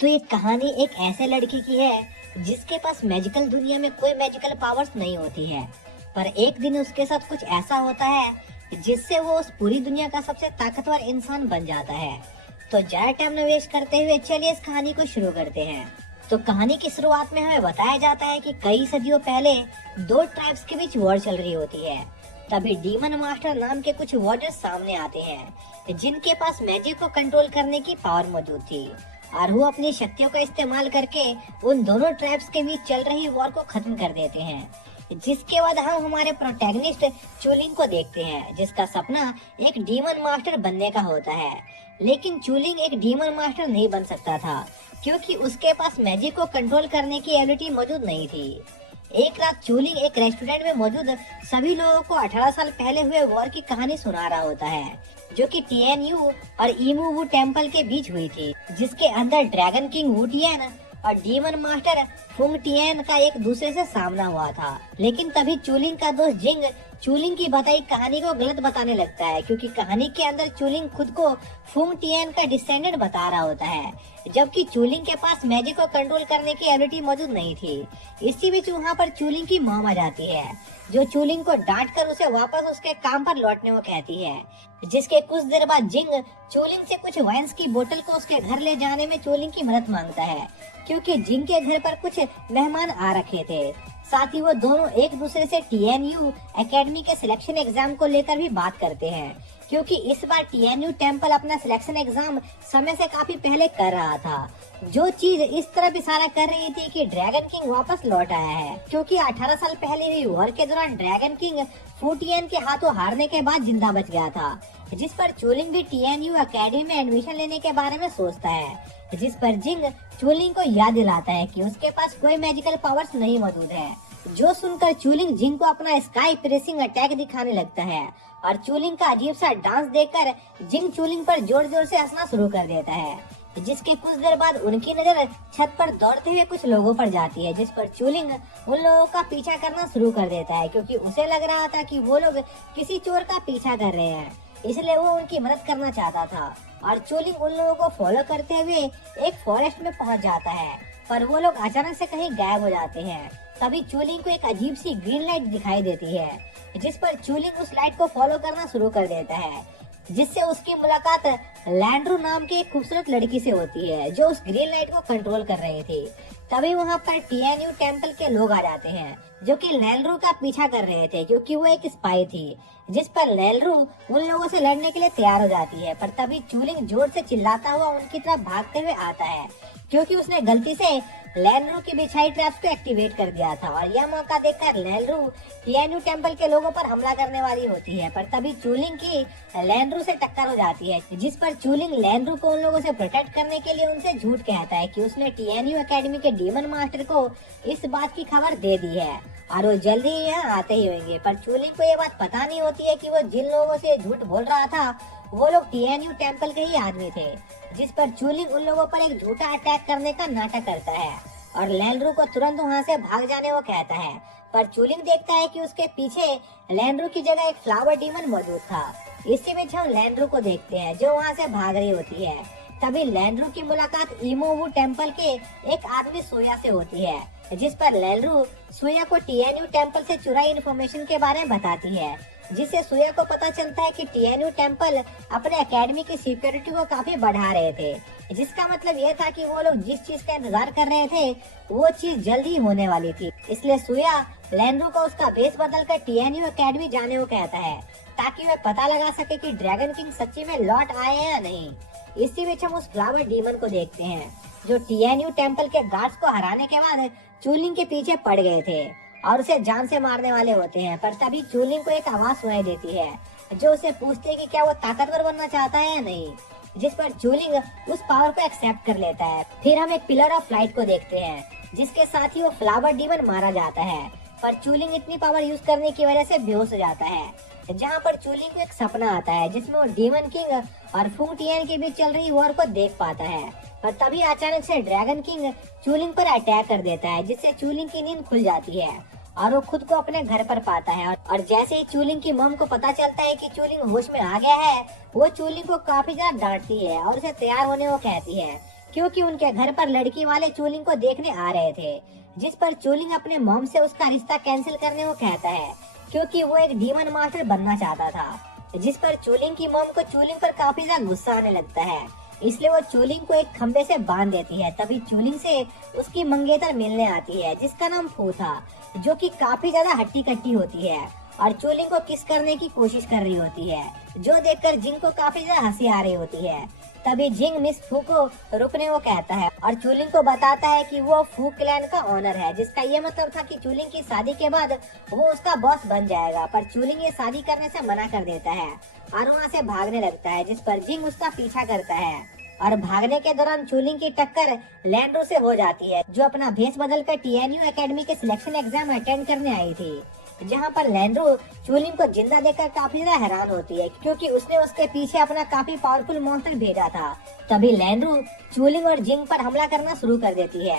तो ये कहानी एक ऐसे लड़की की है जिसके पास मैजिकल दुनिया में कोई मैजिकल पावर्स नहीं होती है। पर एक दिन उसके साथ कुछ ऐसा होता है जिससे वो उस पूरी दुनिया का सबसे ताकतवर इंसान बन जाता है। तो ज्यादा टाइम न वेस्ट करते हुए चलिए इस कहानी को शुरू करते हैं। तो कहानी की शुरुआत में हमें बताया जाता है कि कई सदियों पहले दो ट्राइब्स के बीच वॉर चल रही होती है। तभी डीमन मास्टर नाम के कुछ वॉरियर्स सामने आते हैं जिनके पास मैजिक को कंट्रोल करने की पावर मौजूद थी और वो अपनी शक्तियों का इस्तेमाल करके उन दोनों ट्राइब्स के बीच चल रही वॉर को खत्म कर देते हैं। जिसके बाद हम हमारे प्रोटैगनिस्ट चूलिंग को देखते हैं जिसका सपना एक डीमन मास्टर बनने का होता है। लेकिन चूलिंग एक डीमन मास्टर नहीं बन सकता था क्योंकि उसके पास मैजिक को कंट्रोल करने की एबिलिटी मौजूद नहीं थी। एक रात चूलिंग एक रेस्टोरेंट में मौजूद सभी लोगों को 18 साल पहले हुए वॉर की कहानी सुना रहा होता है जो कि टीएनयू और ईमू वू टेम्पल के बीच हुई थी, जिसके अंदर ड्रैगन किंग वू टियन और डीमन मास्टर फुंग टियन का एक दूसरे से सामना हुआ था। लेकिन तभी चूलिंग का दोस्त जिंग चूलिंग की बताई कहानी को गलत बताने लगता है क्योंकि कहानी के अंदर चूलिंग खुद को फुंग टियन का डिसेंडेंट बता रहा होता है, जबकि चूलिंग के पास मैजिक को कंट्रोल करने की एबिलिटी मौजूद नहीं थी। इसी बीच वहाँ पर चूलिंग की मॉम आ जाती है जो चूलिंग को डांट कर उसे वापस उसके काम पर लौटने को कहती है। जिसके कुछ देर बाद जिंग चूलिंग से कुछ वाइन्स की बोतल को उसके घर ले जाने में चूलिंग की मदद मांगता है क्योंकि जिंग के घर पर कुछ मेहमान आ रखे थे। साथ ही वो दोनों एक दूसरे से टीएनयू एकेडमी के सिलेक्शन एग्जाम को लेकर भी बात करते हैं क्योंकि इस बार टीएनयू टेम्पल अपना सिलेक्शन एग्जाम समय से काफी पहले कर रहा था, जो चीज इस तरफ इशारा कर रही थी कि ड्रैगन किंग वापस लौट आया है क्योंकि 18 साल पहले हुई वॉर के दौरान ड्रैगन किंग फूटियन के हाथों हारने के बाद जिंदा बच गया था। जिस पर चूलिंग भी टीएनयू एकेडमी में एडमिशन लेने के बारे में सोचता है, जिस पर जिंग चूलिंग को याद दिलाता है कि उसके पास कोई मैजिकल पावर्स नहीं मौजूद है। जो सुनकर चूलिंग जिंग को अपना स्काई प्रेसिंग अटैक दिखाने लगता है और चूलिंग का अजीब सा डांस देखकर जिंग चूलिंग पर जोर जोर से हंसना शुरू कर देता है। जिसके कुछ देर बाद उनकी नजर छत पर दौड़ते हुए कुछ लोगों पर जाती है, जिस पर चूलिंग उन लोगों का पीछा करना शुरू कर देता है क्योंकि उसे लग रहा था कि वो लोग किसी चोर का पीछा कर रहे हैं, इसलिए वो उनकी मदद करना चाहता था। और चूलिंग उन लोगों को फॉलो करते हुए एक फॉरेस्ट में पहुंच जाता है, पर वो लोग अचानक से कहीं गायब हो जाते हैं। तभी चूलिंग को एक अजीब सी ग्रीन लाइट दिखाई देती है, जिस पर चूलिंग उस लाइट को फॉलो करना शुरू कर देता है, जिससे उसकी मुलाकात लैंड्रू नाम की एक खूबसूरत लड़की से होती है जो उस ग्रीन लाइट को कंट्रोल कर रही थी। तभी वहाँ पर टीएनयू टेम्पल के लोग आ जाते हैं जो कि लैंड्रू का पीछा कर रहे थे क्योंकि वो एक स्पाई थी। जिस पर लैंड्रू उन लोगों से लड़ने के लिए तैयार हो जाती है, पर तभी चूलिंग जोर से चिल्लाता हुआ उनकी तरफ भागते हुए आता है क्योंकि उसने गलती से लैंड्रू की बिछाई ट्रैप्स को एक्टिवेट कर दिया था और यह मौका देखकर लैंड्रू टीएनयू टेम्पल के लोगों पर हमला करने वाली होती है, पर तभी चूलिंग की लैंड्रू से टक्कर हो जाती है, जिस पर चूलिंग लैंड्रू को उन लोगों से प्रोटेक्ट करने के लिए उनसे झूठ कहता है कि उसने टीएनयू एकेडमी के डीमन मास्टर को इस बात की खबर दे दी है और वो जल्दी ही यहाँ आते ही होंगे। पर चूलिंग को ये बात पता नहीं होती है कि वो जिन लोगों से झूठ बोल रहा था वो लोग टीएनयू टेम्पल के ही आदमी थे। जिस पर चूलिंग उन लोगों पर एक झूठा अटैक करने का नाटक करता है और लैंड्रू को तुरंत वहाँ से भाग जाने को कहता है, पर चूलिंग देखता है कि उसके पीछे लैंड्रू की जगह एक फ्लावर डीमन मौजूद था। इसी बीच हम लैंड्रू को देखते हैं जो वहाँ से भाग रही होती है। तभी लैंड्रू की मुलाकात ईमोवू टेम्पल के एक आदमी सोया से होती है, जिस पर लैंड्रू सोया को टीएनयू टेम्पल से चुराई इन्फॉर्मेशन के बारे में बताती है, जिससे सोया को पता चलता है कि टीएनयू टेम्पल अपने एकेडमी की सिक्योरिटी को काफी बढ़ा रहे थे, जिसका मतलब यह था कि वो लोग जिस चीज का इंतजार कर रहे थे वो चीज जल्द ही होने वाली थी। इसलिए सोया लैंड्रू को उसका भेष बदल कर टीएनयू एकेडमी जाने को कहता है ताकि वह पता लगा सके कि ड्रैगन किंग सच्ची में लौट आए हैं या नहीं। इसी बीच हम उस फ्लावर डीमन को देखते हैं जो टीएनयू टेम्पल के गार्ड्स को हराने के बाद चूलिंग के पीछे पड़ गए थे और उसे जान से मारने वाले होते हैं। पर तभी चूलिंग को एक आवाज सुनाई देती है जो उसे पूछती है कि क्या वो ताकतवर बनना चाहता है या नहीं, जिस पर चूलिंग उस पावर को एक्सेप्ट कर लेता है। फिर हम एक पिलर ऑफ लाइट को देखते हैं जिसके साथ ही वो फ्लावर डीमन मारा जाता है, पर चूलिंग इतनी पावर यूज करने की वजह से बेहोश हो जाता है। जहाँ पर चूलिंग को एक सपना आता है जिसमें वो डीमन किंग और फुंग टियन के बीच चल रही वॉर को देख पाता है, पर तभी अचानक से ड्रैगन किंग चूलिंग पर अटैक कर देता है, जिससे चूलिंग की नींद खुल जाती है और वो खुद को अपने घर पर पाता है। और जैसे ही चूलिंग की मॉम को पता चलता है कि चूलिंग होश में आ गया है, वो चूलिंग को काफी ज्यादा डांटती है और उसे तैयार होने को कहती है। क्योंकि उनके घर पर लड़की वाले चूलिंग को देखने आ रहे थे, जिस पर चूलिंग अपने मॉम से उसका रिश्ता कैंसिल करने को कहता है, क्योंकि वो एक डीमन मास्टर बनना चाहता था। जिस पर चूलिंग की मॉम को चूलिंग पर काफी ज्यादा गुस्सा आने लगता है, इसलिए वो चूलिंग को एक खंबे से बांध देती है। तभी चूलिंग से उसकी मंगेतर मिलने आती है, जिसका नाम फू था, जो कि काफी ज्यादा हट्टी कट्टी होती है और चूलिंग को किस करने की कोशिश कर रही होती है, जो देखकर जिंग को काफी ज्यादा हंसी आ रही होती है। तभी जिंग मिस फू को रुकने को कहता है और चूलिंग को बताता है कि वो फू क्लैन का ऑनर है, जिसका ये मतलब था कि चूलिंग की शादी के बाद वो उसका बॉस बन जाएगा। पर चूलिंग ये शादी करने से मना कर देता है और वहाँ से भागने लगता है, जिस पर जिंग उसका पीछा करता है। और भागने के दौरान चूलिंग की टक्कर लैंड्रो से हो जाती है, जो अपना भेष बदलकर टीएनयू एकेडमी के सिलेक्शन एग्जाम अटेंड करने आई थी, जहाँ पर लैंड्रो चूलिंग को जिंदा देखकर काफी ज्यादा हैरान होती है, क्योंकि उसने उसके पीछे अपना काफी पावरफुल मॉन्स्टर भेजा था। तभी लैंड्रो चूलिंग और जिंग पर हमला करना शुरू कर देती है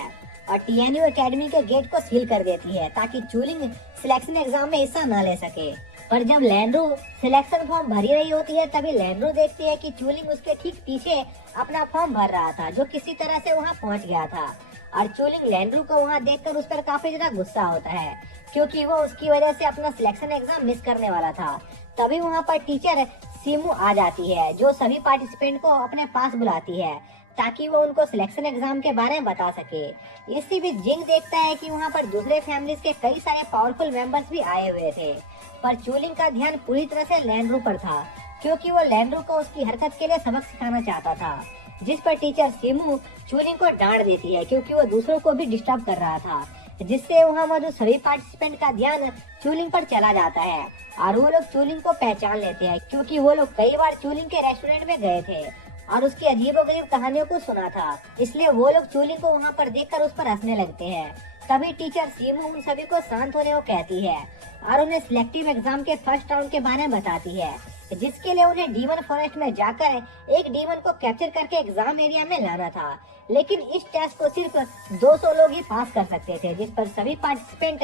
और टीएनयू एकेडमी के गेट को सील कर देती है, ताकि चूलिंग सिलेक्शन एग्जाम में हिस्सा न ले सके। पर जब लैंड्रो सिलेक्शन फॉर्म भरी रही होती है, तभी लैंड्रो देखती है कि चूलिंग उसके ठीक पीछे अपना फॉर्म भर रहा था, जो किसी तरह से वहाँ पहुँच गया था। और चूलिंग लैंड्रो को वहाँ देखकर उस पर काफी ज्यादा गुस्सा होता है, क्योंकि वो उसकी वजह से अपना सिलेक्शन एग्जाम मिस करने वाला था। तभी वहाँ पर टीचर सीमू आ जाती है, जो सभी पार्टिसिपेंट को अपने पास बुलाती है, ताकि वो उनको सिलेक्शन एग्जाम के बारे में बता सके। इसी बीच जिंग देखता है कि वहाँ पर दूसरे फैमिलीज के कई सारे पावरफुल मेंबर्स भी आए हुए थे, पर चूलिंग का ध्यान पूरी तरह से लैंड्रो पर था, क्योंकि वो लैंड्रो को उसकी हरकत के लिए सबक सिखाना चाहता था। जिस पर टीचर सीमू चूलिंग को डांट देती है, क्योंकि वो दूसरों को भी डिस्टर्ब कर रहा था, जिससे वहाँ मौजूद सभी पार्टिसिपेंट का ध्यान चूलिंग पर चला जाता है और वो लोग चूलिंग को पहचान लेते हैं, क्योंकि वो लोग कई बार चूलिंग के रेस्टोरेंट में गए थे और उसकी अजीबोगरीब कहानियों को सुना था, इसलिए वो लोग चूलिंग को वहाँ पर देखकर उस पर हंसने लगते हैं। तभी टीचर सीमू उन सभी को शांत होने को कहती है और उन्हें सिलेक्टिव एग्जाम के फर्स्ट राउंड के बारे में बताती है, जिसके लिए उन्हें डीमन फॉरेस्ट में जाकर एक डीमन को कैप्चर करके एग्जाम एरिया में लाना था। लेकिन इस टेस्ट को सिर्फ 200 लोग ही पास कर सकते थे, जिस पर सभी पार्टिसिपेंट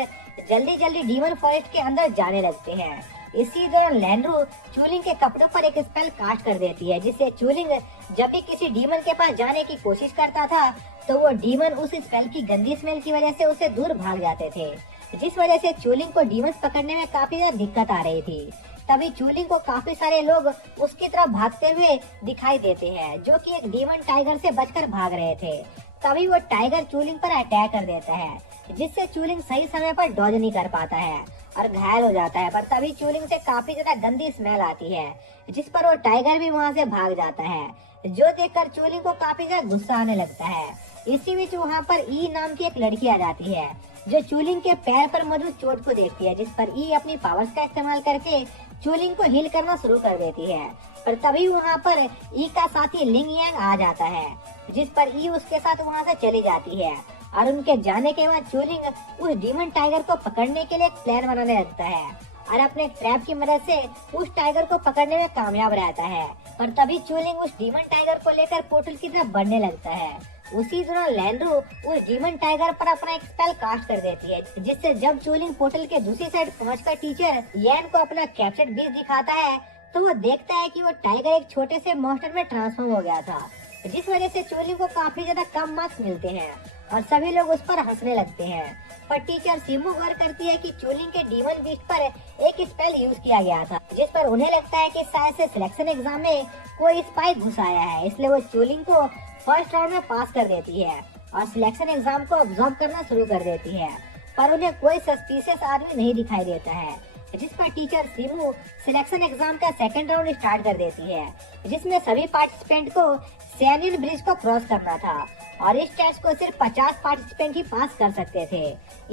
जल्दी जल्दी डीमन फॉरेस्ट के अंदर जाने लगते हैं। इसी दौरान लैंड्रो चूलिंग के कपड़ों पर एक स्पेल कास्ट कर देती है, जिससे चूलिंग जब भी किसी डीमन के पास जाने की कोशिश करता था, तो वो डीमन उस स्पेल की गंदी स्मेल की वजह से उसे दूर भाग जाते थे, जिस वजह से चूलिंग को डीमन पकड़ने में काफी ज्यादा दिक्कत आ रही थी। तभी चूलिंग को काफी सारे लोग उसकी तरफ भागते हुए दिखाई देते हैं, जो कि एक डीमन टाइगर से बचकर भाग रहे थे। तभी वो टाइगर चूलिंग पर अटैक कर देता है, जिससे चूलिंग सही समय पर डॉज नहीं कर पाता है और घायल हो जाता है। पर तभी चूलिंग से काफी ज्यादा गंदी स्मेल आती है, जिस पर वो टाइगर भी वहाँ से भाग जाता है, जो देखकर चूलिंग को काफी ज्यादा गुस्सा आने लगता है। इसी बीच वहाँ पर ई नाम की एक लड़की आ जाती है, जो चूलिंग के पैर पर मौजूद चोट को देखती है, जिस पर ई अपनी पावर्स का इस्तेमाल करके चूलिंग को हील करना शुरू कर देती है। पर तभी वहाँ पर ई का साथी लिंग यांग आ जाता है, जिस पर ई उसके साथ वहाँ से चली जाती है और उनके जाने के बाद चूलिंग उस डीमन टाइगर को पकड़ने के लिए एक प्लान बनाने लगता है और अपने ट्रैप की मदद से उस टाइगर को पकड़ने में कामयाब रहता है। पर तभी चूलिंग उस डीमन टाइगर को लेकर पोर्टल की तरफ बढ़ने लगता है। उसी दौरान लैंड्रो उस डीमन टाइगर पर अपना एक स्पेल कास्ट कर देती है, जिससे जब चूलिंग पोर्टल के दूसरी साइड पहुंचकर टीचर यैन को अपना कैप्चर्ड बीस्ट दिखाता है, तो वो देखता है कि वो टाइगर एक छोटे से मॉन्स्टर में ट्रांसफॉर्म हो गया था, जिस वजह से चूलिंग को काफी ज्यादा कम मार्क्स मिलते हैं और सभी लोग उस पर हंसने लगते हैं। पर टीचर सीमू गौर करती है कि चूलिंग के डीमन बीस्ट पर एक स्पेल यूज किया गया था, जिस पर उन्हें लगता है कि शायद से सिलेक्शन एग्जाम में कोई स्पाई घुस आया है, इसलिए वो चूलिंग को फर्स्ट राउंड में पास कर देती है और सिलेक्शन एग्जाम को ऑब्जर्व करना शुरू कर देती है। पर उन्हें कोई सस्पिशियस आदमी नहीं दिखाई देता है, जिस पर टीचर सीमू सिलेक्शन एग्जाम का सेकंड राउंड स्टार्ट कर देती है, जिसमें सभी पार्टिसिपेंट को सैनियन ब्रिज को क्रॉस करना था और इस टेस्ट को सिर्फ 50 पार्टिसिपेंट ही पास कर सकते थे।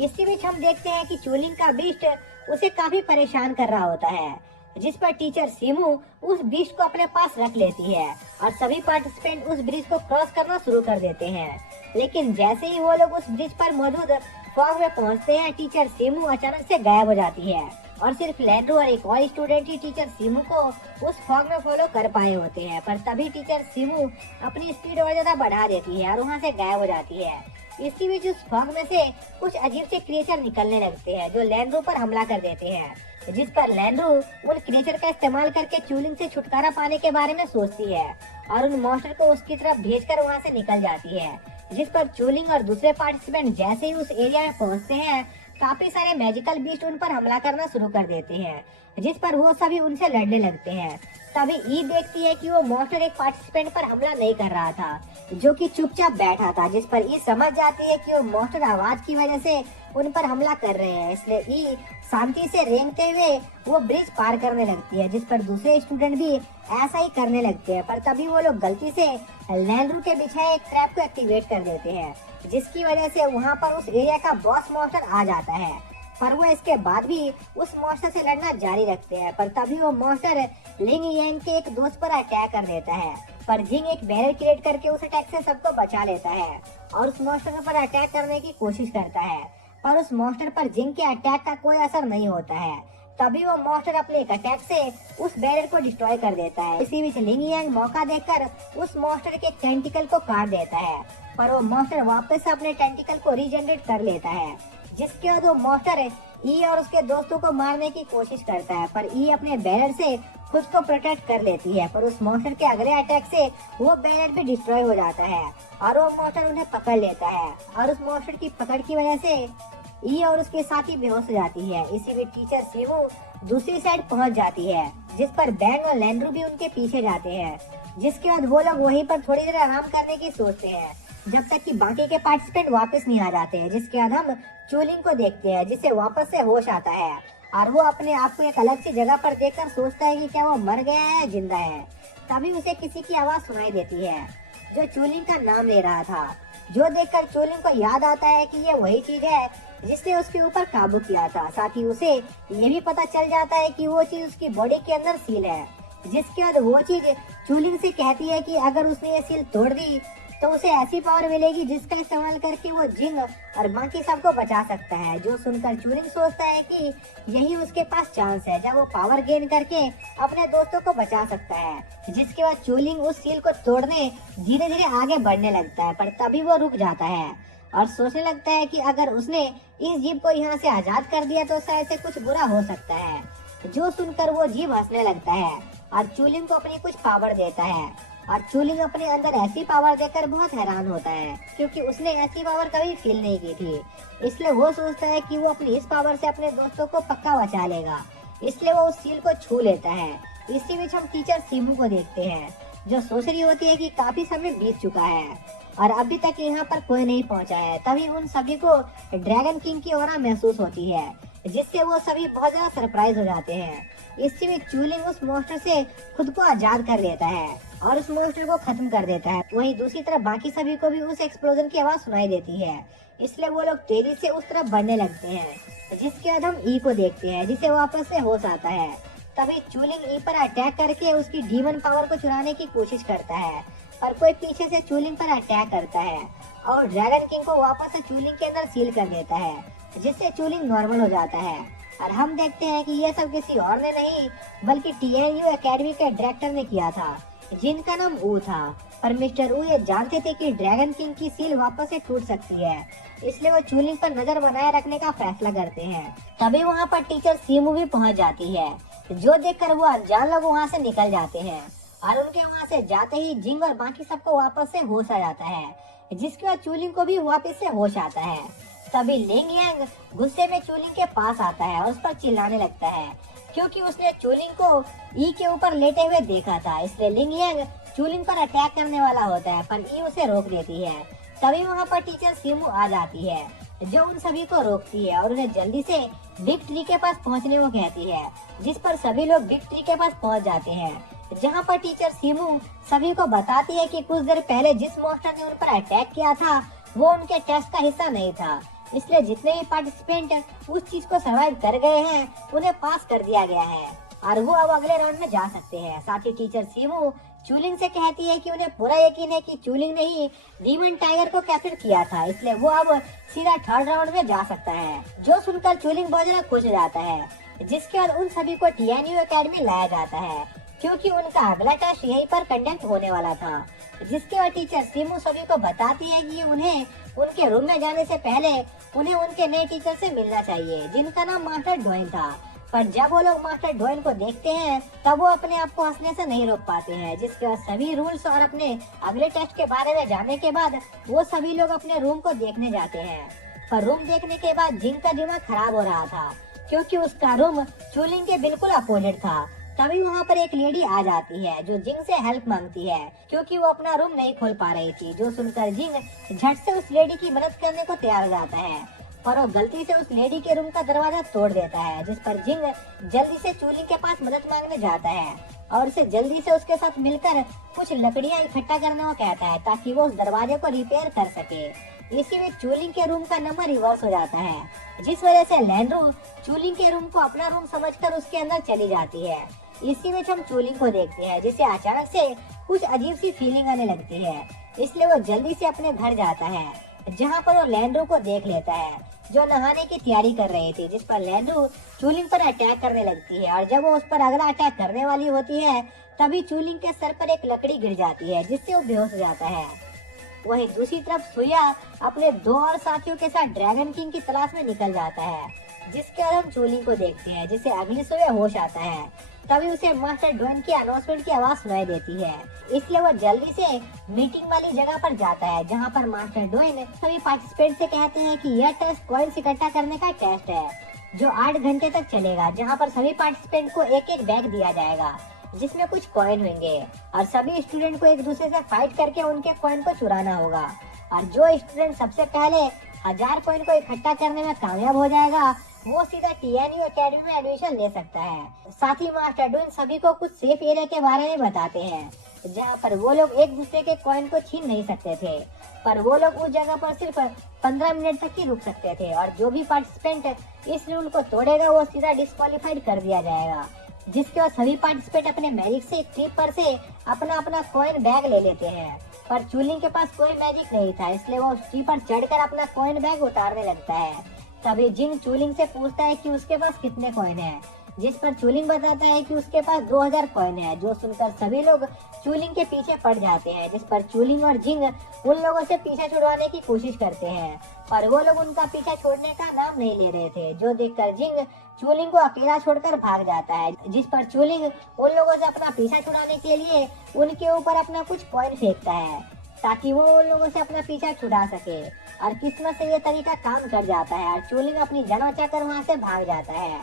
इसी बीच हम देखते हैं कि चूलिंग का बीस्ट उसे काफी परेशान कर रहा होता है, जिस पर टीचर सीमू उस ब्रिज को अपने पास रख लेती है और सभी पार्टिसिपेंट उस ब्रिज को क्रॉस करना शुरू कर देते हैं। लेकिन जैसे ही वो लोग उस ब्रिज पर मौजूद फॉग में पहुंचते हैं, टीचर सीमू अचानक से गायब हो जाती है और सिर्फ लैंड्रो और एक और स्टूडेंट ही टीचर सीमू को उस फॉग में फॉलो कर पाए होते हैं। पर तभी टीचर सीमू अपनी स्पीड और ज्यादा बढ़ा देती है और वहाँ से गायब हो जाती है, इसी बीच उस फॉग में से कुछ अजीब से क्रिएचर निकलने लगते हैं जो लैंड्रो पर हमला कर देते हैं, जिस पर लैंड्रो उन क्रिएचर का इस्तेमाल करके चूलिंग से छुटकारा पाने के बारे में सोचती है और उन मॉन्स्टर को उसकी तरफ भेजकर वहां से निकल जाती है। जिस पर चूलिंग और दूसरे पार्टिसिपेंट जैसे ही उस एरिया में पहुंचते हैं, काफी सारे मैजिकल बीस्ट उन पर हमला करना शुरू कर देते हैं, जिस पर वो सभी उनसे लड़ने लगते हैं। तभी ई देखती है कि वो मॉन्स्टर एक पार्टिसिपेंट पर हमला नहीं कर रहा था, जो कि चुपचाप बैठा था, जिस पर ई समझ जाती है कि वो मॉन्स्टर आवाज की वजह से उन पर हमला कर रहे हैं। इसलिए ई शांति से रेंगते हुए वो ब्रिज पार करने लगती है, जिस पर दूसरे स्टूडेंट भी ऐसा ही करने लगते हैं। पर तभी वो लोग गलती से लैंड्रो के बिछाए एक ट्रैप को एक्टिवेट कर देते हैं, जिसकी वजह से वहाँ पर उस एरिया का बॉस मॉन्स्टर आ जाता है। पर वो इसके बाद भी उस मॉन्स्टर से लड़ना जारी रखते हैं। पर तभी वो मॉन्स्टर लिंग यांग के एक दोस्त पर अटैक कर देता है, पर जिंग एक बैरियर क्रिएट करके उस अटैक से सबको बचा लेता है और उस मॉन्स्टर पर अटैक करने की कोशिश करता है। पर उस मॉन्स्टर पर जिंग के अटैक का कोई असर नहीं होता है। तभी वो मॉन्स्टर अपने एक अटैक से उस बैरियर को डिस्ट्रॉय कर देता है। इसी बीच लिंग यांग मौका देखकर उस मॉन्स्टर के टेंटिकल को काट देता है, पर वो मॉन्स्टर वापस से अपने टेंटिकल को रीजनरेट कर लेता है, जिसके बाद वो मॉन्स्टर ई और उसके दोस्तों को मारने की कोशिश करता है। पर ई अपने बैरियर से खुद को प्रोटेक्ट कर लेती है, पर उस मॉन्स्टर के अगले अटैक से वो बैरियर भी डिस्ट्रॉय हो जाता है और वो मॉन्स्टर उन्हें पकड़ लेता है। और उस मॉन्स्टर की पकड़ की वजह से ई और उसके साथी बेहोश हो जाती है। इसी बीच टीचर सीमू दूसरी साइड पहुंच जाती है, जिस पर बैंग और लैंड्रो भी उनके पीछे जाते हैं। जिसके बाद वो लोग वहीं पर थोड़ी देर आराम करने की सोचते हैं, जब तक कि बाकी के पार्टिसिपेंट वापस नहीं आ जाते हैं। जिसके बाद हम चूलिंग को देखते हैं, जिसे वापस से होश आता है और वो अपने आप को एक अलग सी जगह पर देखकर सोचता है कि क्या वो मर गया है या जिंदा है। तभी उसे किसी की आवाज सुनाई देती है जो चूलिंग का नाम ले रहा था, जो देखकर चूलिंग को याद आता है कि ये वही चीज है जिसने उसके ऊपर काबू किया था। साथ ही उसे ये भी पता चल जाता है कि वो चीज उसकी बॉडी के अंदर सील है। जिसके बाद वो चीज चूलिंग से कहती है कि अगर उसने ये सील तोड़ दी तो उसे ऐसी पावर मिलेगी जिसका इस्तेमाल करके वो जिंग और बाकी सबको बचा सकता है। जो सुनकर चूलिंग सोचता है कि यही उसके पास चांस है जब वो पावर गेन करके अपने दोस्तों को बचा सकता है। जिसके बाद चूलिंग उस सील को तोड़ने धीरे धीरे आगे बढ़ने लगता है, पर तभी वो रुक जाता है और सोचने लगता है कि अगर उसने इस जीव को यहाँ से आजाद कर दिया तो शायद से कुछ बुरा हो सकता है। जो सुनकर वो जीव हंसने लगता है और चूलिंग को अपनी कुछ पावर देता है और चूलिंग अपने अंदर ऐसी पावर देखकर बहुत हैरान होता है, क्योंकि उसने ऐसी पावर कभी फील नहीं की थी। इसलिए वो सोचता है कि वो अपनी इस पावर से अपने दोस्तों को पक्का बचा लेगा, इसलिए वो उस सील को छू लेता है। इसी बीच हम टीचर सीमू को देखते हैं, जो सोच रही होती है कि काफी समय बीत चुका है और अभी तक यहाँ पर कोई नहीं पहुँचा है। तभी उन सभी को ड्रैगन किंग की ऑरा महसूस होती है, जिससे वो सभी बहुत ज्यादा सरप्राइज हो जाते हैं। इसी में चूलिंग उस मॉन्स्टर से खुद को आजाद कर लेता है और उस मॉन्स्टर को खत्म कर देता है। वहीं दूसरी तरफ बाकी सभी को भी उस एक्सप्लोजन की आवाज सुनाई देती है, इसलिए वो लोग तेजी से उस तरफ बढ़ने लगते हैं। जिसके बाद हम ई को देखते हैं, जिसे वापस से होश आता है। तभी चूलिंग ई पर अटैक करके उसकी डीमन पावर को चुराने की कोशिश करता है, पर कोई पीछे से चूलिंग पर अटैक करता है और ड्रैगन किंग को वापस से चूलिंग के अंदर सील कर देता है, जिससे चूलिंग नॉर्मल हो जाता है। और हम देखते हैं कि यह सब किसी और ने नहीं बल्कि TNU एकेडमी के डायरेक्टर ने किया था, जिनका नाम ऊ था। पर मिस्टर ऊ ये जानते थे कि ड्रैगन किंग की सील वापस से टूट सकती है, इसलिए वो चूलिंग पर नजर बनाए रखने का फैसला करते हैं। तभी वहाँ पर टीचर सीमू भी पहुँच जाती है, जो देखकर वो अनजान लोग वहाँ से निकल जाते हैं और उनके वहाँ से जाते ही जिंग और बाकी सबको वापस से होश आ जाता है, जिसके बाद चूलिंग को भी वापस से होश आता है। तभी लिंग यांग गुस्से में चूलिंग के पास आता है और उस पर चिल्लाने लगता है, क्योंकि उसने चूलिंग को ई के ऊपर लेटे हुए देखा था। इसलिए लिंग यांग चूलिंग पर अटैक करने वाला होता है, पर ई उसे रोक देती है। तभी वहाँ पर टीचर सीमू आ जाती है, जो उन सभी को रोकती है और उन्हें जल्दी से बिग ट्री के पास पहुँचने को कहती है। जिस पर सभी लोग बिग ट्री के पास पहुँच जाते हैं, जहाँ पर टीचर सीमू सभी को बताती है कि कुछ देर पहले जिस मॉन्स्टर ने उन पर अटैक किया था वो उनके टेस्ट का हिस्सा नहीं था, इसलिए जितने भी पार्टिसिपेंट उस चीज को सर्वाइव कर गए हैं उन्हें पास कर दिया गया है और वो अब अगले राउंड में जा सकते हैं। साथ ही टीचर सीमू चूलिंग से कहती है कि उन्हें पूरा यकीन है कि चूलिंग ने ही डीमन टाइगर को कैप्चर किया था, इसलिए वो अब सीधा थर्ड राउंड में जा सकता है। जो सुनकर चूलिंग बहुत ज्यादा खुश हो जाता है, जिसके बाद उन सभी को TNU एकेडमी लाया जाता है, क्योंकि उनका अगला टेस्ट यहीं पर कंडक्ट होने वाला था। जिसके बाद टीचर सीमू सभी को बताती है कि उन्हें उनके रूम में जाने से पहले उन्हें उनके नए टीचर से मिलना चाहिए, जिनका नाम मास्टर ड्वेन था। पर जब वो लोग मास्टर ड्वेन को देखते हैं तब वो अपने आप को हंसने से नहीं रोक पाते हैं। जिसके बाद सभी रूल्स और अपने अगले टेस्ट के बारे में जानने के बाद वो सभी लोग अपने रूम को देखने जाते हैं। पर रूम देखने के बाद जिंग का दिमाग खराब हो रहा था, क्योंकि उसका रूम चूलिंग के बिल्कुल अपोजिट था। तभी वहाँ पर एक लेडी आ जाती है जो जिंग से हेल्प मांगती है, क्योंकि वो अपना रूम नहीं खोल पा रही थी। जो सुनकर जिंग झट से उस लेडी की मदद करने को तैयार हो जाता है, पर वो गलती से उस लेडी के रूम का दरवाजा तोड़ देता है। जिस पर जिंग जल्दी से चूलिंग के पास मदद मांगने जाता है और उसे जल्दी से उसके साथ मिलकर कुछ लकड़ियाँ इकट्ठा करने को कहता है, ताकि वो उस दरवाजे को रिपेयर कर सके। इसी में चूलिंग के रूम का नंबर रिवर्स हो जाता है, जिस वजह से लैंड्रो चूलिंग के रूम को अपना रूम समझकर उसके अंदर चली जाती है। इसी में हम चूलिंग को देखते हैं, जिसे अचानक से कुछ अजीब सी फीलिंग आने लगती है। इसलिए वो जल्दी से अपने घर जाता है, जहाँ पर वो लैंड्रो को देख लेता है जो नहाने की तैयारी कर रही थी। जिस पर लैंड्रो चूलिंग पर अटैक करने लगती है, और जब वो उस पर अगला अटैक करने वाली होती है तभी चूलिंग के सर पर एक लकड़ी गिर जाती है, जिससे वो बेहोश हो जाता है। वहीं दूसरी तरफ सुया अपने 2 और साथियों के साथ ड्रैगन किंग की तलाश में निकल जाता है, जिसके बाद हम चूलिंग को देखते हैं, जिसे अगली सुबह होश आता है। तभी उसे मास्टर ड्वेन की अनाउंसमेंट की आवाज सुनाई देती है, इसलिए वो जल्दी से मीटिंग वाली जगह पर जाता है, जहाँ पर मास्टर ड्वेन सभी पार्टिसिपेंट से कहते हैं कि यह टेस्ट कॉइन्स इकट्ठा करने का टेस्ट है, जो 8 घंटे तक चलेगा, जहाँ पर सभी पार्टिसिपेंट को एक एक बैग दिया जाएगा जिसमें कुछ कॉइन होंगे, और सभी स्टूडेंट को एक दूसरे से फाइट करके उनके कॉइन को चुराना होगा। और जो स्टूडेंट सबसे पहले 1000 कॉइन को इकट्ठा करने में कामयाब हो जाएगा वो सीधा TNU अकेडमी में एडमिशन ले सकता है। साथ ही मास्टर ड्वेन सभी को कुछ सेफ एरिया के बारे में बताते हैं, जहाँ पर वो लोग एक दूसरे के कॉइन को छीन नहीं सकते थे, पर वो लोग उस जगह पर सिर्फ 15 मिनट तक ही रुक सकते थे, और जो भी पार्टिसिपेंट इस रूल को तोड़ेगा वो सीधा डिस्क्वालीफाइड कर दिया जाएगा। जिसके बाद सभी पार्टिसिपेंट अपने मैजिक से ट्रिप पर से अपना अपना कॉइन बैग ले लेते हैं। पर चूलिंग के पास कोई मैजिक नहीं था, इसलिए वो ट्री पर चढ़कर अपना कॉइन बैग उतारने लगता है। तभी जिंग चूलिंग से पूछता है कि उसके पास कितने कॉइन हैं, जिस पर चूलिंग बताता है कि उसके पास 2000 कॉइन है। जो सुनकर सभी लोग चूलिंग के पीछे पड़ जाते हैं, जिस पर चूलिंग और जिंग उन लोगों से पीछा छुड़वाने की कोशिश करते हैं, पर वो लोग उनका पीछा छोड़ने का नाम नहीं ले रहे थे। जो देखकर जिंग चूलिंग को अकेला छोड़कर भाग जाता है, जिस पर चूलिंग उन लोगों से अपना पीछा छुड़ाने के लिए उनके ऊपर अपना कुछ कॉइन फेंकता है, ताकि वो उन लोगों से अपना पीछा छुड़ा सके। और किस्मत से ये तरीका काम कर जाता है और चूलिंग अपनी जान बचाकर वहाँ से भाग जाता है।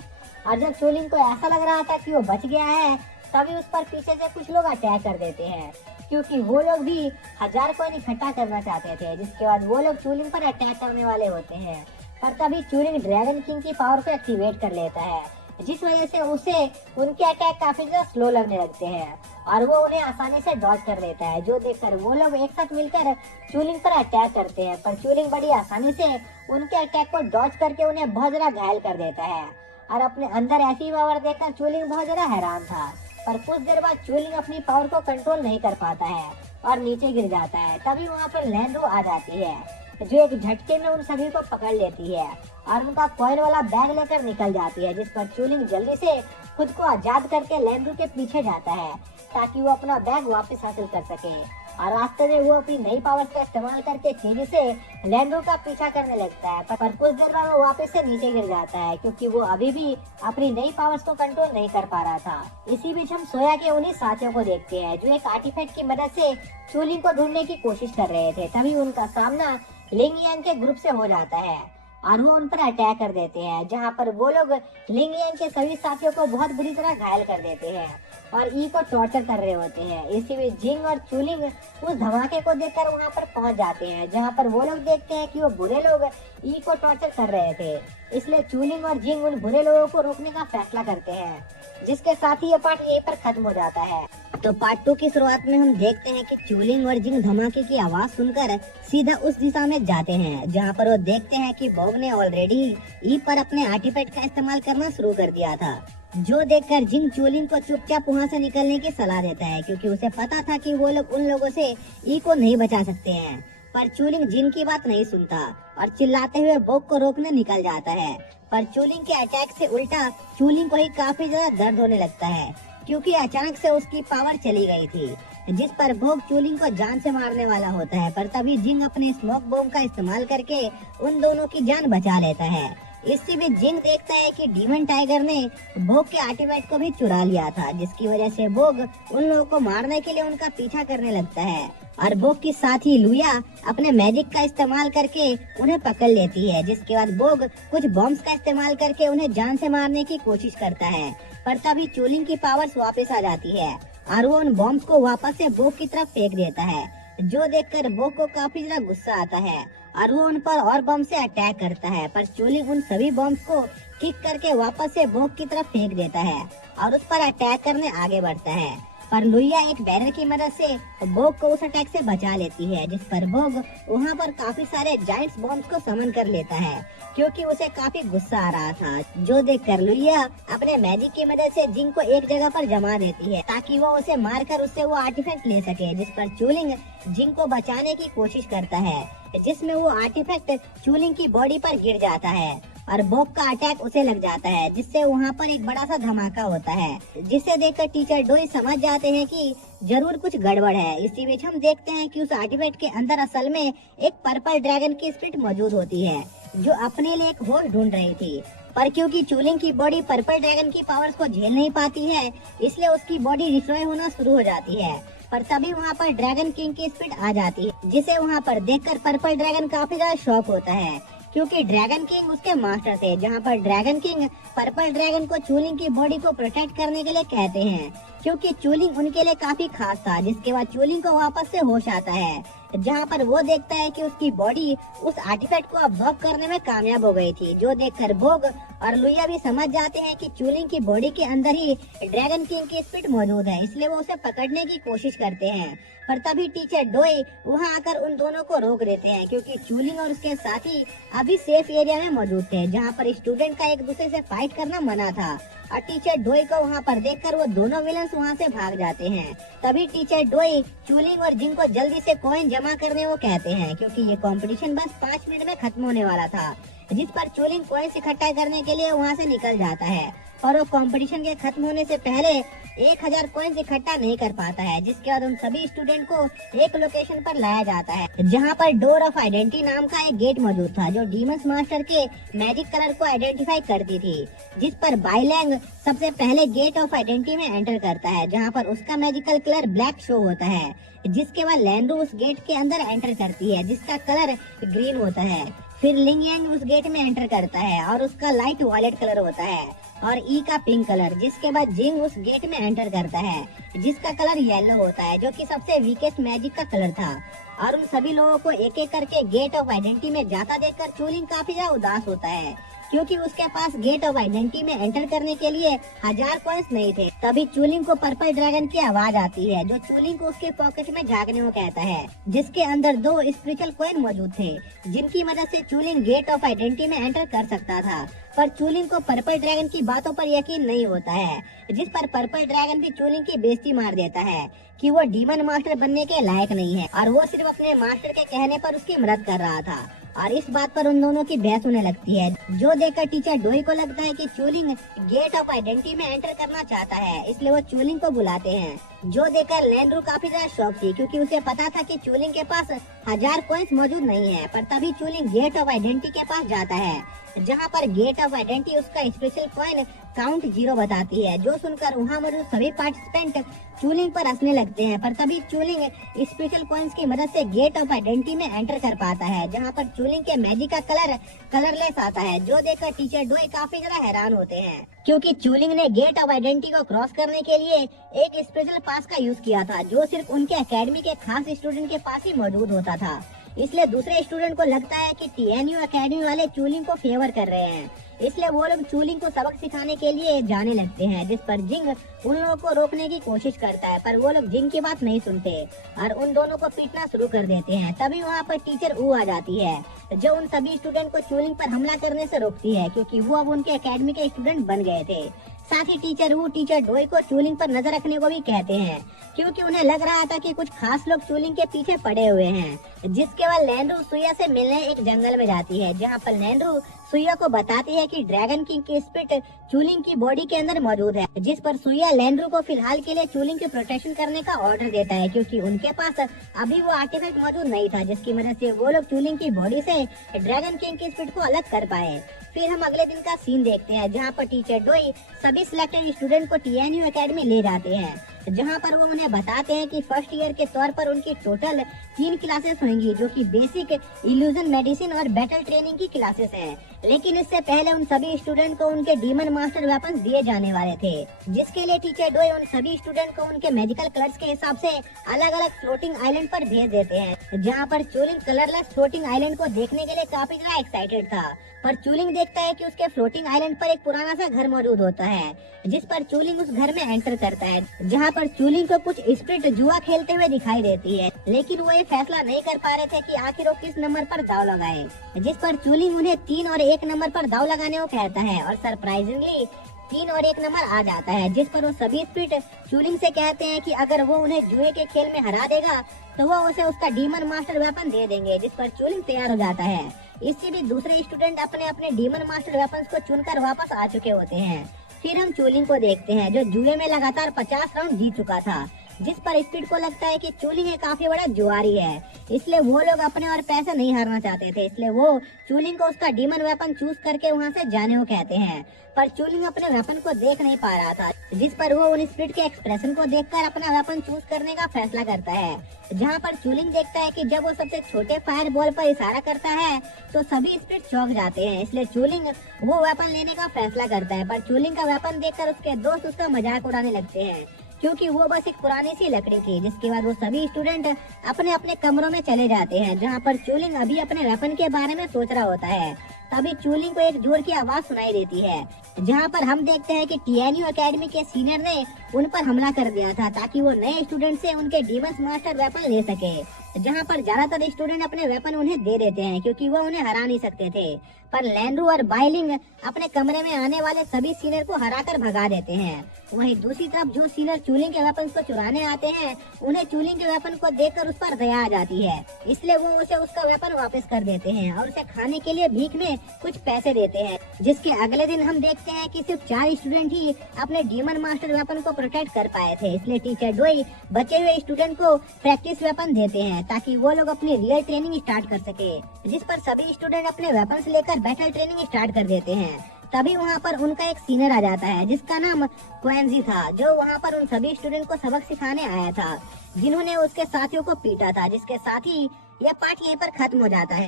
और जब चूलिंग को ऐसा लग रहा था कि वो बच गया है, तभी उस पर पीछे से कुछ लोग अटैक कर देते हैं, क्योंकि वो लोग भी 1000 कॉइन इकट्ठा करना चाहते थे। जिसके बाद वो लोग चूलिंग पर अटैक करने वाले होते हैं, पर तभी चूलिंग ड्रैगन किंग की पावर को एक्टिवेट कर लेता है, जिस वजह से उसे उनके अटैक काफी ज्यादा स्लो लगने लगते हैं और वो उन्हें आसानी से डॉज कर लेता है। जो देखकर वो लोग एक साथ मिलकर चूलिंग पर अटैक करते हैं, पर चूलिंग बड़ी आसानी से उनके अटैक को डॉज करके उन्हें बहुत ज्यादा घायल कर देता है। और अपने अंदर ऐसी पावर देखकर चूलिंग बहुत ज्यादा हैरान था, पर कुछ देर बाद चूलिंग अपनी पावर को कंट्रोल नहीं कर पाता है और नीचे गिर जाता है। तभी वहाँ पर लैंड्रो आ जाती है, जो एक झटके में उन सभी को पकड़ लेती है और उनका कॉइन वाला बैग लेकर निकल जाती है। जिस पर चूलिंग जल्दी से खुद को आजाद करके लैंड्रो के पीछे जाता है, ताकि वो अपना बैग वापस हासिल कर सके। और रास्ते में वो अपनी नई पावर्स का इस्तेमाल करके तेजी से लैंड्रो का पीछा करने लगता है, पर कुछ देर बाद वो वापस से नीचे गिर जाता है, क्योंकि वो अभी भी अपनी नई पावर्स को कंट्रोल नहीं कर पा रहा था। इसी बीच हम सोया के उन्हीं साथियों को देखते हैं, जो एक आर्टिफैक्ट की मदद से चूलिंग को ढूंढने की कोशिश कर रहे थे। तभी उनका सामना लिंग यांग के ग्रुप से हो जाता है और वो उन पर अटैक कर देते हैं, जहाँ पर वो लोग लिंग यांग के सभी साथियों को बहुत बुरी तरह घायल कर देते हैं और ई को टॉर्चर कर रहे होते हैं। इसी में जिंग और चूलिंग उस धमाके को देखकर वहाँ पर पहुंच जाते हैं, जहाँ पर वो लोग देखते हैं कि वो बुरे लोग ई को टॉर्चर कर रहे थे। इसलिए चूलिंग और जिंग उन बुरे लोगों को रोकने का फैसला करते हैं, जिसके साथ ही ये पार्ट यहीं पर खत्म हो जाता है। तो पार्ट 2 की शुरुआत में हम देखते हैं कि चूलिंग और जिंग धमाके की आवाज सुनकर सीधा उस दिशा में जाते हैं, जहाँ पर वो देखते हैं कि बॉब ने ऑलरेडी ई पर अपने आर्टिफैक्ट का इस्तेमाल करना शुरू कर दिया था। जो देखकर जिंग चूलिंग को चुपचाप वहाँ से निकलने की सलाह देता है, क्योंकि उसे पता था कि वो लोग उन लोगों से ई को नहीं बचा सकते हैं। पर चूलिंग जिंग की बात नहीं सुनता और चिल्लाते हुए बॉब को रोकने निकल जाता है। पर चूलिंग के अटैक से उल्टा चूलिंग को ही काफी ज्यादा दर्द होने लगता है, क्योंकि अचानक से उसकी पावर चली गई थी। जिस पर भोग चूलिंग को जान से मारने वाला होता है, पर तभी जिंग अपने स्मोक बॉम्ब का इस्तेमाल करके उन दोनों की जान बचा लेता है। इससे भी जिंग देखता है कि डीमन टाइगर ने भोग के आर्टिफैक्ट को भी चुरा लिया था, जिसकी वजह से भोग उन लोगों को मारने के लिए उनका पीछा करने लगता है और भोग की साथी लुया अपने मैजिक का इस्तेमाल करके उन्हें पकड़ लेती है। जिसके बाद भोग कुछ बॉम्ब्स का इस्तेमाल करके उन्हें जान से मारने की कोशिश करता है, पर तभी चूलिंग की पावर्स वापस आ जाती है और वो उन बॉम्ब्स को वापस से भोग की तरफ फेंक देता है, जो देखकर भोग को काफी ज्यादा गुस्सा आता है और वो उन पर और बम से अटैक करता है। पर चूलिंग उन सभी बॉम्ब्स को किक करके वापस से भोग की तरफ फेंक देता है और उस पर अटैक करने आगे बढ़ता है, पर लुइया एक बैरर की मदद से भोग को उस अटैक से बचा लेती है, जिस पर भोग वहाँ पर काफी सारे जायंट्स बॉम्ब्स को समन कर लेता है, क्योंकि उसे काफी गुस्सा आ रहा था, जो देखकर लुइया अपने मैजिक की मदद से जिंग को एक जगह पर जमा देती है ताकि वो उसे मारकर उससे वो आर्टिफैक्ट ले सके। जिस पर चूलिंग जिंग को बचाने की कोशिश करता है, जिसमें वो आर्टिफैक्ट चूलिंग की बॉडी पर गिर जाता है और भोग का अटैक उसे लग जाता है, जिससे वहाँ पर एक बड़ा सा धमाका होता है, जिसे देखकर टीचर डोई समझ जाते हैं कि जरूर कुछ गड़बड़ है। इसी बीच हम देखते हैं कि उस आर्टिफैक्ट के अंदर असल में एक पर्पल ड्रैगन की स्पिरिट मौजूद होती है, जो अपने लिए एक होस्ट ढूंढ रही थी, पर क्योंकि चूलिंग की बॉडी पर्पल ड्रैगन की पावर्स को झेल नहीं पाती है, इसलिए उसकी बॉडी डिस्ट्रॉय होना शुरू हो जाती है। पर तभी वहाँ पर ड्रैगन किंग की स्पिरिट आ जाती है, जिसे वहाँ पर देखकर पर्पल ड्रैगन काफी ज्यादा शॉक होता है, क्योंकि ड्रैगन किंग उसके मास्टर थे। जहाँ पर ड्रैगन किंग पर्पल ड्रैगन को चूलिंग की बॉडी को प्रोटेक्ट करने के लिए कहते हैं, क्योंकि चूलिंग उनके लिए काफी खास था। जिसके बाद चूलिंग को वापस से होश आता है, जहाँ पर वो देखता है कि उसकी बॉडी उस आर्टिफैक्ट को अब्जॉर्ब करने में कामयाब हो गई थी, जो देखकर भोग और लुइया भी समझ जाते हैं कि चूलिंग की बॉडी के अंदर ही ड्रैगन किंग की स्पिरिट मौजूद है, इसलिए वो उसे पकड़ने की कोशिश करते हैं। पर तभी टीचर डोई वहाँ आकर उन दोनों को रोक देते हैं, क्योंकि चूलिंग और उसके साथी अभी सेफ एरिया में मौजूद थे, जहाँ पर स्टूडेंट का एक दूसरे से फाइट करना मना था। और टीचर डोई को वहाँ पर देखकर वो दोनों विलन्स वहाँ से भाग जाते हैं। तभी टीचर डोई चूलिंग और जिंग को जल्दी से कॉइन जमा करने को कहते हैं, क्योंकि ये कंपटीशन बस 5 मिनट में खत्म होने वाला था। जिस पर चूलिंग कॉइन्स इकट्ठा करने के लिए वहाँ से निकल जाता है और वो कंपटीशन के खत्म होने से पहले 1000 कॉइन्स इकट्ठा नहीं कर पाता है। जिसके बाद उन सभी स्टूडेंट को एक लोकेशन पर लाया जाता है, जहाँ पर डोर ऑफ आइडेंटिटी नाम का एक गेट मौजूद था, जो डीमंस मास्टर के मैजिक कलर को आइडेंटिफाई करती थी। जिस पर बाइलैंग सबसे पहले गेट ऑफ आइडेंटिटी में एंटर करता है, जहाँ पर उसका मैजिकल कलर ब्लैक शो होता है। जिसके बाद लैंड्रो उस गेट के अंदर एंटर करती है, जिसका कलर ग्रीन होता है। फिर लिंग यांग उस गेट में एंटर करता है और उसका लाइट वॉयलेट कलर होता है, और ई का पिंक कलर। जिसके बाद जिंग उस गेट में एंटर करता है, जिसका कलर येलो होता है, जो कि सबसे वीकेस्ट मैजिक का कलर था। और उन सभी लोगों को एक एक करके गेट ऑफ आइडेंटिटी में जाता देखकर चूलिंग काफी ज्यादा उदास होता है, क्योंकि उसके पास गेट ऑफ आइडेंटिटी में एंटर करने के लिए 1000 कॉइन्स नहीं थे। तभी चूलिंग को पर्पल ड्रैगन की आवाज आती है, जो चूलिंग को उसके पॉकेट में झाँकने को कहता है, जिसके अंदर 2 स्पिरिचुअल कॉइन मौजूद थे, जिनकी मदद से चूलिंग गेट ऑफ आइडेंटिटी में एंटर कर सकता था। पर चूलिंग को पर्पल ड्रैगन की बातों पर यकीन नहीं होता है, जिस पर पर्पल ड्रैगन भी चूलिंग की बेइज्जती मार देता है कि वो डीमन मास्टर बनने के लायक नहीं है, और वो सिर्फ अपने मास्टर के कहने पर उसकी मदद कर रहा था। और इस बात पर उन दोनों की बहस होने लगती है, जो देखकर टीचर डोई को लगता है कि चूलिंग गेट ऑफ आइडेंटिटी में एंटर करना चाहता है, इसलिए वो चूलिंग को बुलाते हैं। जो देखकर लैंड्रो काफी ज्यादा शॉक थी, क्योंकि उसे पता था कि चूलिंग के पास 1000 कॉइन्स मौजूद नहीं है। पर तभी चूलिंग गेट ऑफ आइडेंटिटी के पास जाता है, जहाँ पर गेट ऑफ आइडेंटिटी उसका स्पेशल कॉइन काउंट 0 बताती है, जो सुनकर वहाँ मौजूद सभी पार्टिसिपेंट चूलिंग पर हंसने लगते हैं। पर तभी चूलिंग स्पेशल कॉइन्स की मदद से गेट ऑफ आइडेंटिटी में एंटर कर पाता है, जहाँ पर चूलिंग के मैजिक का कलर कलरलेस आता है, जो देखकर टीचर डोई काफी ज्यादा हैरान होते हैं, क्योंकि चूलिंग ने गेट ऑफ आइडेंटिटी को क्रॉस करने के लिए एक स्पेशल पास का यूज किया था, जो सिर्फ उनके एकेडमी के खास स्टूडेंट के पास ही मौजूद होता था। इसलिए दूसरे स्टूडेंट को लगता है कि टीएनयू एकेडमी वाले चूलिंग को फेवर कर रहे हैं, इसलिए वो लोग चूलिंग को सबक सिखाने के लिए जाने लगते हैं। जिस पर जिंग उन लोगों को रोकने की कोशिश करता है, पर वो लोग जिंग की बात नहीं सुनते और उन दोनों को पीटना शुरू कर देते हैं। तभी वहाँ पर टीचर ऊ आ जाती है, जो उन सभी स्टूडेंट को चूलिंग पर हमला करने से रोकती है, क्योंकि वो अब उनके एकेडमी के स्टूडेंट बन गए थे। साथ ही टीचर वू टीचर डोई को चूलिंग पर नजर रखने को भी कहते हैं, क्योंकि उन्हें लग रहा था कि कुछ खास लोग चूलिंग के पीछे पड़े हुए हैं। जिसके बाद लैंड्रू सुइया से मिलने एक जंगल में जाती है, जहाँ पर लैंड्रू सुइया को बताती है कि ड्रैगन किंग की स्पिरिट चूलिंग की बॉडी के अंदर मौजूद है। जिस पर सुइया लैंड्रू को फिलहाल के लिए चूलिंग की प्रोटेक्शन करने का ऑर्डर देता है, क्योंकि उनके पास अभी वो आर्टिफैक्ट मौजूद नहीं था जिसकी मदद से वो लोग चूलिंग की बॉडी से ड्रैगन किंग की स्पिरिट को अलग कर पाए। फिर हम अगले दिन का सीन देखते हैं, जहाँ पर टीचर डोई सभी सिलेक्टेड स्टूडेंट को टीएनयू एकेडमी ले जाते हैं, जहाँ पर वो उन्हें बताते हैं कि फर्स्ट ईयर के तौर पर उनकी टोटल 3 क्लासेस होंगी, जो कि बेसिक, इल्यूजन मेडिसिन और बैटल ट्रेनिंग की क्लासेस हैं। लेकिन इससे पहले उन सभी स्टूडेंट को उनके डीमन मास्टर वेपन्स दिए जाने वाले थे, जिसके लिए टीचर डोई उन सभी स्टूडेंट को उनके मैजिकल कलर्स के हिसाब से अलग अलग फ्लोटिंग आइलैंड पर भेज देते हैं। जहाँ पर चूलिंग कलरलेस फ्लोटिंग आइलैंड को देखने के लिए काफी ज्यादा एक्साइटेड था, पर चूलिंग देखता है कि उसके फ्लोटिंग आइलैंड पर एक पुराना सा घर मौजूद होता है, जिस पर चूलिंग उस घर में एंटर करता है, जहाँ पर चूलिंग को कुछ स्पिरिट जुआ खेलते हुए दिखाई देती है। लेकिन वो ये फैसला नहीं कर पा रहे थे कि आखिर वो किस नंबर पर दाव लगाए, जिस पर चूलिंग उन्हें 3 और 1 नंबर पर दाव लगाने को कहता है, और सरप्राइजिंगली 3 और 1 नंबर आ जाता है। जिस पर वो सभी स्पिरिट चूलिंग से कहते हैं कि अगर वो उन्हें जुए के खेल में हरा देगा तो वो उसे उसका डीमन मास्टर वेपन दे देंगे, जिस पर चूलिंग तैयार हो जाता है। इससे भी दूसरे स्टूडेंट अपने अपने डीमन मास्टर वेपन्स को चुनकर वापस आ चुके होते हैं। फिर हम चूलिंग को देखते हैं, जो जुए में लगातार 50 राउंड जीत चुका था, जिस पर स्पीड को लगता है कि चूलिंग एक काफी बड़ा जुआरी है, इसलिए वो लोग अपने और पैसे नहीं हारना चाहते थे, इसलिए वो चूलिंग को उसका डीमन वेपन चूज करके वहाँ से जाने को कहते हैं। पर चूलिंग अपने वेपन को देख नहीं पा रहा था, जिस पर वो उन स्पीड के एक्सप्रेशन को देखकर अपना वेपन चूज करने का फैसला करता है। जहाँ पर चूलिंग देखता है कि जब वो सबसे छोटे फायर बॉल पर इशारा करता है तो सभी स्पीड चौंक जाते हैं, इसलिए चूलिंग वो वेपन लेने का फैसला करता है। पर चूलिंग का वेपन देखकर उसके दोस्त उसका मजाक उड़ाने लगते हैं, क्योंकि वो बस एक पुरानी सी लकड़ी थी। जिसके बाद वो सभी स्टूडेंट अपने अपने कमरों में चले जाते हैं, जहाँ पर चूलिंग अभी अपने वेपन के बारे में सोच रहा होता है। तभी चूलिंग को एक जोर की आवाज सुनाई देती है, जहाँ पर हम देखते हैं कि टीएनयू एकेडमी के सीनियर ने उन पर हमला कर दिया था, ताकि वो नए स्टूडेंट से उनके डीमन मास्टर वेपन ले सके। जहाँ पर ज्यादातर स्टूडेंट अपने वेपन उन्हें दे देते हैं, क्योंकि वो उन्हें हरा नहीं सकते थे। पर लैंड्रू और बाइलिंग अपने कमरे में आने वाले सभी सीनियर को हराकर भगा देते हैं। वहीं दूसरी तरफ जो सीनियर चूलिंग के वेपन को चुराने आते हैं, उन्हें चूलिंग के वेपन को देखकर उस पर दया आ जाती है, इसलिए वो उसे उसका वेपन वापस कर देते हैं और उसे खाने के लिए भीख में कुछ पैसे देते हैं। जिसके अगले दिन हम देखते हैं कि सिर्फ 4 स्टूडेंट ही अपने डीमन मास्टर वेपन को प्रोटेक्ट कर पाए थे, इसलिए टीचर डोई बचे हुए स्टूडेंट को प्रैक्टिस वेपन देते हैं, ताकि वो लोग अपनी रियल ट्रेनिंग स्टार्ट कर सके। जिस पर सभी स्टूडेंट अपने वेपन्स लेकर बैटल ट्रेनिंग स्टार्ट कर देते हैं। तभी वहाँ पर उनका एक सीनियर आ जाता है, जिसका नाम क्वेंजी था, जो वहाँ पर उन सभी स्टूडेंट को सबक सिखाने आया था, जिन्होंने उसके साथियों को पीटा था। जिसके साथ ही यह पार्ट यहीं पर खत्म हो जाता है।